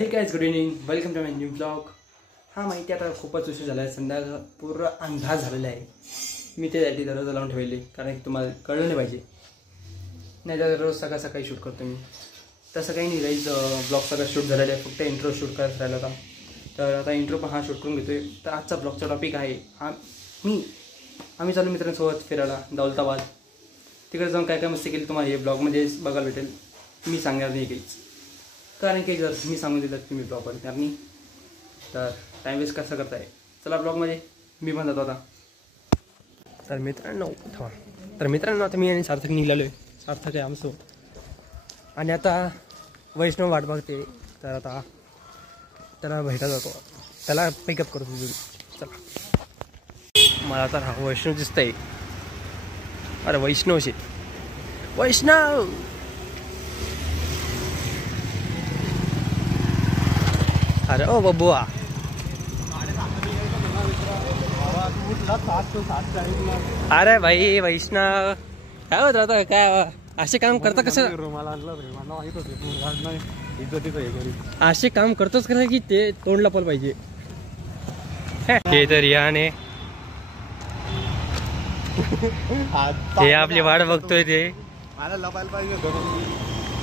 हे guys, good evening, welcome to my new blog. हा माहिती आता खूपच उशीर झाला आहे, संध्याकाळ पूर्ण अंधार झालेला आहे. मी त्यासाठी दरवाजा लावून ठेवले कारण की तुम्हाला कळलं नाही पाहिजे. नाही तर रोज सकाळ सकाळी शूट करतो मी. तसं काही नाही गाईज, ब्लॉग सगळं शूट झालेलं आहे, फक्त इंट्रो शूट करायला राहिला होता. तर आता इंट्रो पण शूट करून घेतोय. तर आजचा ब्लॉगचा टॉपिक आहे आम्ही चालू मित्रांसोबत फिरायला दौलताबाद. तिकडे जाऊन काय काय मस्ती केली तुम्हाला हे ब्लॉगमध्ये बघायला भेटेल. मी सांगणार नाही काहीच, कारण की जर मी सांगून दिलं की मी ब्लॉग करणार नाही तर टाईम वेस्ट कसं करताय. चला ब्लॉगमध्ये मी पण जातो आता. तर मित्रांनो आता मी आणि सार्थक निघालो आहे. सार्थक आहे आमचं आणि आता वैष्णव वाट बघते. तर आता त्याला भेटायला जातो, त्याला पिकअप करतो तिथून. चला, मला तर हा वैष्णव दिसतंय. अरे वैष्णव अरे ओ बबुआ, अरे भाई वैष्णव काय होत राहता, काय असे काम करता कसं? असे काम करतोच कसं की ते तोंड लपवलं पाहिजे. हे तर याने हे आपली वाट बघतोय ते.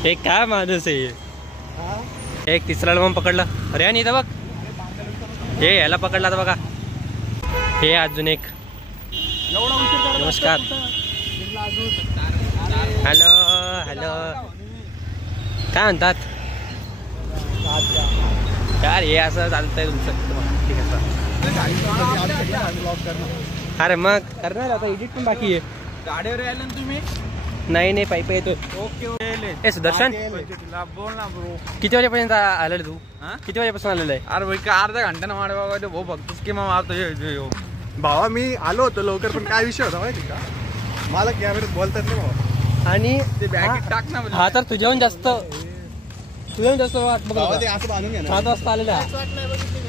हे काय माणूस आहे. एक तिसरा मग पकडला. अरे आणि इथं बघ, हे याला पकडला तर बघा. हे अजून एक. नमस्कार. हॅलो हॅलो, काय म्हणतात यार? हे असं चालतंय तुमचं? ठीक आहे. अरे मग करणार आता, एडिट पण बाकी आहे. गाडीवर यायला ना तुम्ही? नाही पायी येतोय. ओके. सुदर्शन, बोल ना ब्रो. किती वाजेपर्यंत आलेलं तू? किती वाजेपासून आलेलं आहे? अरे भाई का अर्धा घंटा वाट बघा भाऊ, फक्त किंवा मारतो भावा. मी आलो होतो लवकर, पण काय विषय होता माहिती का, मला कॅमेऱ्यात बोलतात नाही भाऊ. आणि ते बॅगेत टाक ना. हा तर तुझ्याहून जास्त वाट बघा. 7 वाजता आलेला.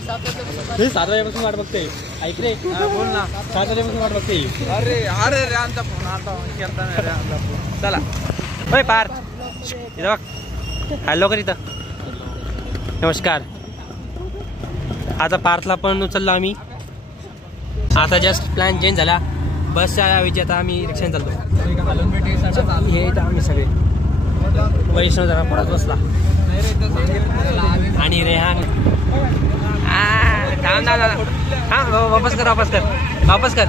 7 वाजेपासून वाट बघते. ऐक रे, बोल ना. 7 वाजेपासून वाट बघते. अरे अरे रे, आमचा फोन आता करता नाही रे आमचा फोन. चला होय पार, इथं बघ. हॅलो कर इथं. नमस्कार. आता पार्थला पण उचलला आम्ही. आता जस्ट प्लॅन चेंज झाला. बसच्या ऐवजी आता आम्ही रिक्षाने चालतो. हे आम्ही सगळे. वैष्णव जरा पुढात बसला आणि रेहान वापस कर.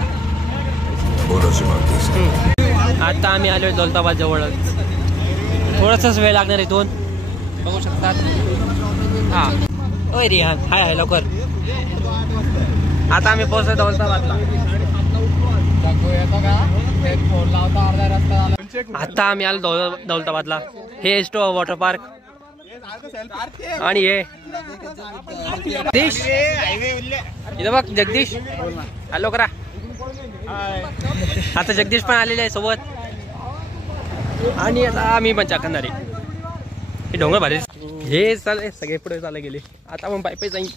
आता आम्ही आलोय दौलताबाद जवळच. थोडासाच वेळ लागणार आहे, 2 बघू शकतात. हा ओय रेहान, हाय लवकर. आता आम्ही पोहोचलो दौलताबादला. आता आम्ही आलो दौलताबादला. हे स्टो वॉटर पार्क आणि हे जगदीश. इथं बघ जगदीश, हॅलो करा. आता जगदीश पण आलेले आहे सोबत. आणि आता आम्ही पण चाकंदारी. हे डोंगर भारी. हे चालले सगळे पुढे चालले गेले. आता मग पायी जाईन.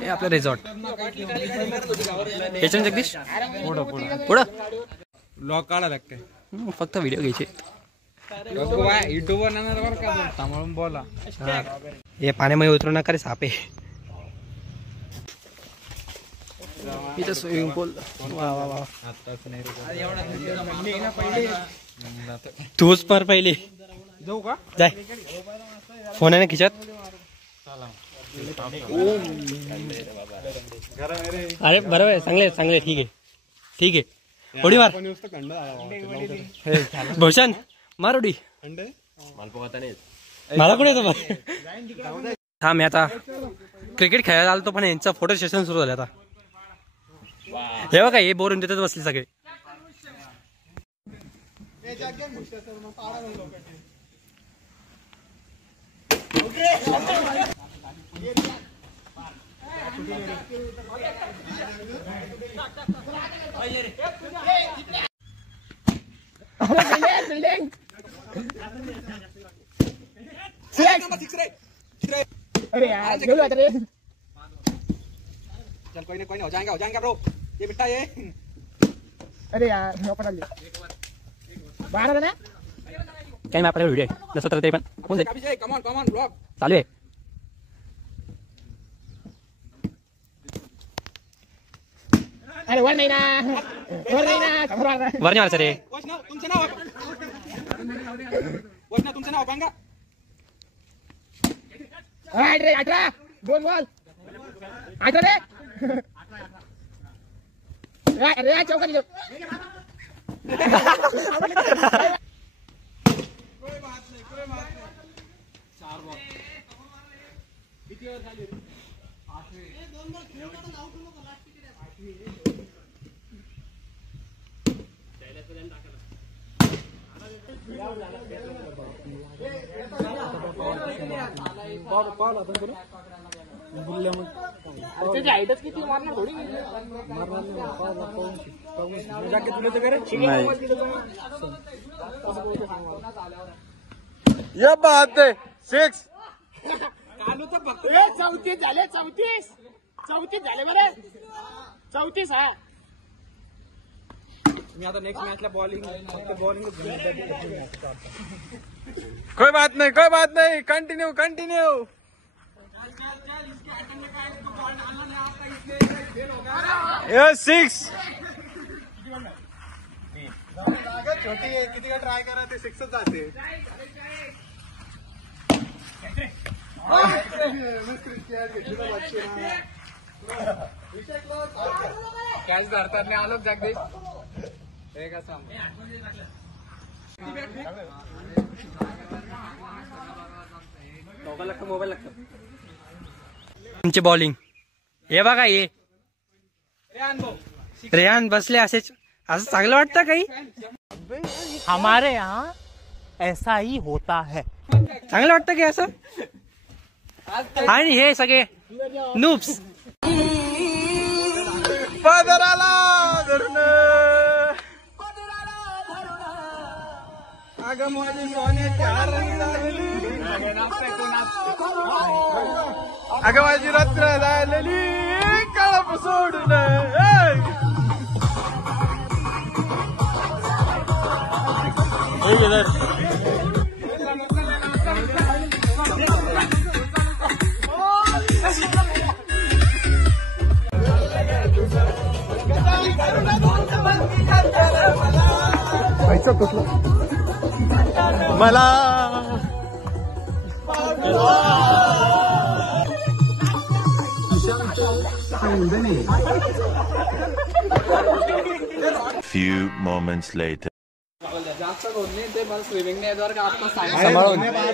हे आपलं रिसॉर्ट. याच्यानं जगदीश पुढं ब्लॉग काढा लागते. फक्त व्हिडिओ घ्यायचे. युट्यूब सांभाळून बोला. हे पाण्यामध्ये उतरू नका रे, साप आहे. इथं स्विमिंग पूल. वा वा वा. तूच पर पहिले जाऊ का? जाय. फोन आहे ना खिच्यात? अरे बरोबर आहे, चांगले ठीक आहे. उडी मार भूषण, मार उडी. मला कुठे येतो बघ. हा मी आता क्रिकेट खेळायला आलो, पण यांचा फोटो सेशन सुरू झालं आता. हे बघा, हे बोरून देतात बसले सगळे. अरे यार गेलो आता रे. चल कोई नहीं हो जाएगा ब्रो. ये बिट्टा ये. अरे यार पकड़ लिया. बाहर ना काय मी आपल्याला व्हिडिओ आहे जसं तर ते पण आपण जाईल. चालू आहे. अरे वर नाही ना, वर नाही ना, समोर आ ना. वर नाही रे. अरे 18 बोल बोल 18 रे. अरे चौकात जाऊ. त्याची हाईटच किती मारणार थोडी ये बात आहे 6 34 झाले 34 झाले बरं 34 हा. मी आता नेक्स्ट मॅचला बॉलिंग कोई बात नाही कंटिन्यू ये 6 छोटी आहे किती का ट्राय करा ते 6च जाते. कॅच धरतात आलो जगदीश मोबाईल लागतो. तुमची बॉलिंग हे बघा हे रेहान बसले असेच असं चांगलं वाटतं काही. हमारे यहाँ ऐसा ही होता है. चांगलं वाटतं की असं. आणि हे सगळे नूब्स पदराला धरून अगं माझी सोन्याची हार झालेली अगं माझी रत्न झालेली कळप सोडून मला Few moments later.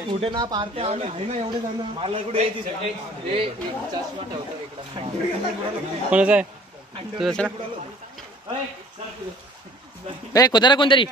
कुठे ना पारते एवढे जण मला कुठे कोणाचं आहे तुझं ना. ए कुदारा कोणतरी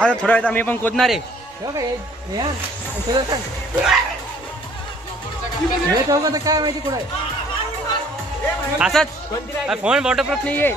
आता थोड्या वेळात आम्ही पण कोदणार आहे. काय माहिती कुठे असंच फोन वॉटरप्रूफ नाहीये.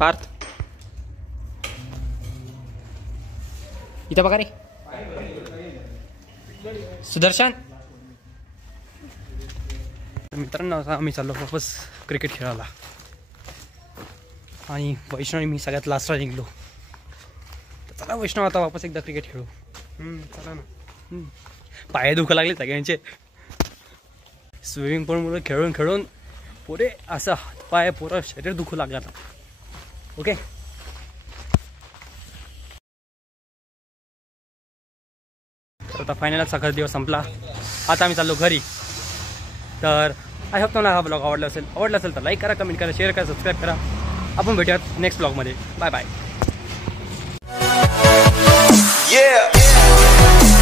पार्थ इथं बघा रे. सुदर्शन. मित्रांनो आता आम्ही चाललो वापस क्रिकेट खेळायला आणि वैष्णव मी सगळ्यात लास्टला निघलो. तर चला वैष्णव आता वापस एकदा क्रिकेट खेळू. चला ना. पाय दुखा लागले सगळ्यांचे. स्विमिंग पूलमुळे खेळून खेळून पुरे असं पाय पुरं शरीर दुखू लागलं आता. ओके तर आता फायनलच सकाळ दिवस संपला. आता आम्ही चाललो घरी. तर आय होप तुम्हाला हा ब्लॉग आवडला असेल तर लाईक करा, कमेंट करा, शेअर करा, सबस्क्राईब करा. आपण भेटूयात नेक्स्ट ब्लॉगमध्ये. Bye bye. Yeah.